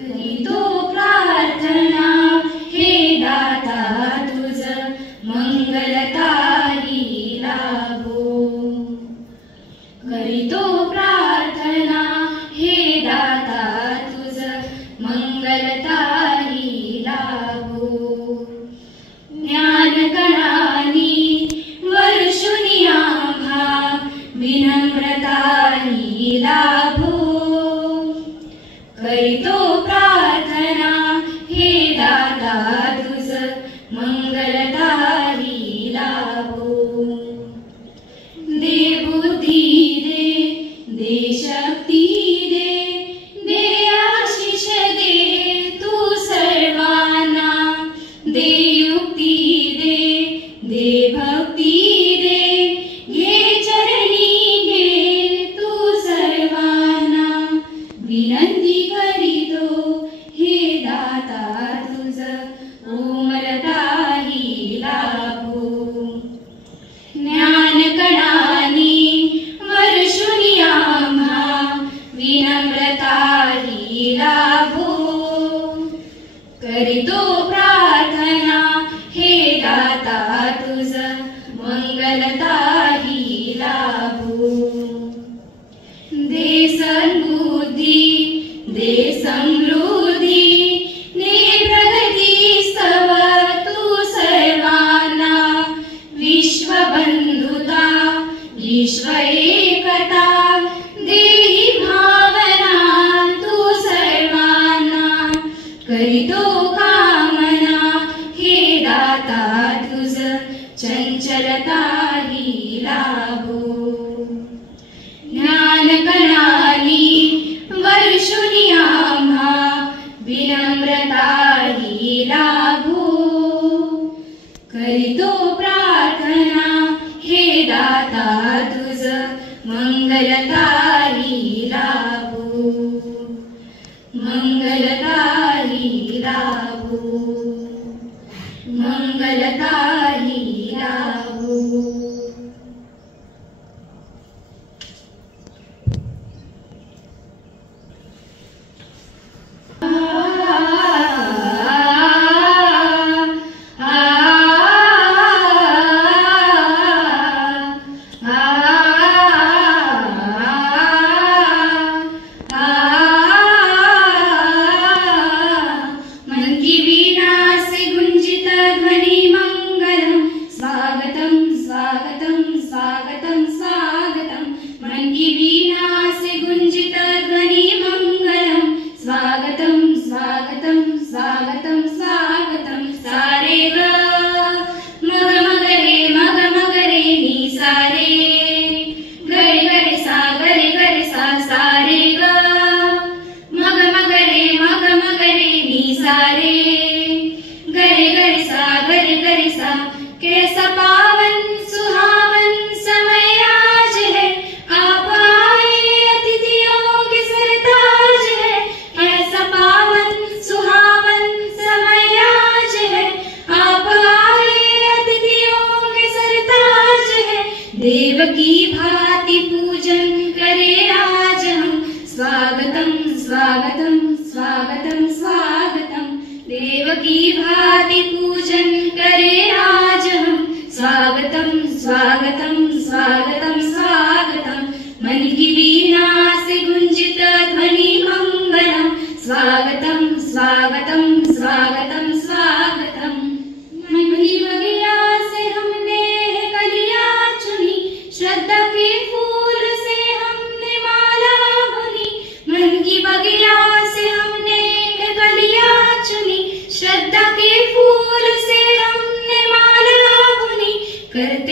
करीतो प्रार्थना हे दाता तुझ मंगलताही लाभो. करीतो प्रार्थना हे दाता तुझ मंगलताही लाभो. ज्ञानकणानी वर्षुनी आम्हा विनम्रताही लाभो. करीतो प्रार्थना हे दाता तुझ मंगलताही लाभो. दे बुद्धी दे, दे शक्ती दे, दे आशीष दे तू सर्वांना. दे युक्ती दे, दे भक्ती दे, घे चरणी घे तू सर्वांना. विनंती करीतो हे दाता तुझ कोमलताही लाभो. ज्ञानकणानी वर्षुनी आम्हा विनम्रताही लाभो. करीतो प्रार्थना हे दाता तुझ मंगलताही लाभो. दे सद्बुद्धी, दे समृद्धी, दे प्रगती स्तव तू सर्वांना. विश्वबंधुता, विश्व एकता, देही भावना तू सर्वांना. करीतो कामना हे दाता तुझ चंचलताही लाभो. ज्ञानकणानी वर्षुनी आम्हा विनम्रताही लाभो. करीतो प्रार्थना हे दाता तुझ मंगलताही लाभो. मंगलताही लाभो. मंगलताही लाभो. कैसा पावन सुहावन समय आज है, आप आए अतिथियों के सरताज है. कैसा पावन सुहावन समय आज है, आप आए अतिथियों के सरताज है. देव की भांति पूजन करे आज हम, स्वागतम स्वागतम स्वागतम स्वागतम. देव की भांति पूजन करे आज हम, स्वागतम स्वागतम स्वागतम स्वागतम. मन की वीणा से गुंजित ध्वनि मंगलम, स्वागतम स्वागतम स्वागतम स्वागतम. मन की बगिया से हमने कलियां चुनी, श्रद्धा के फूल से हमने माला बुनी. मन की बगिया से हमने कलियां चुनी, श्रद्धा के फूल से हमने माला बुनी. करते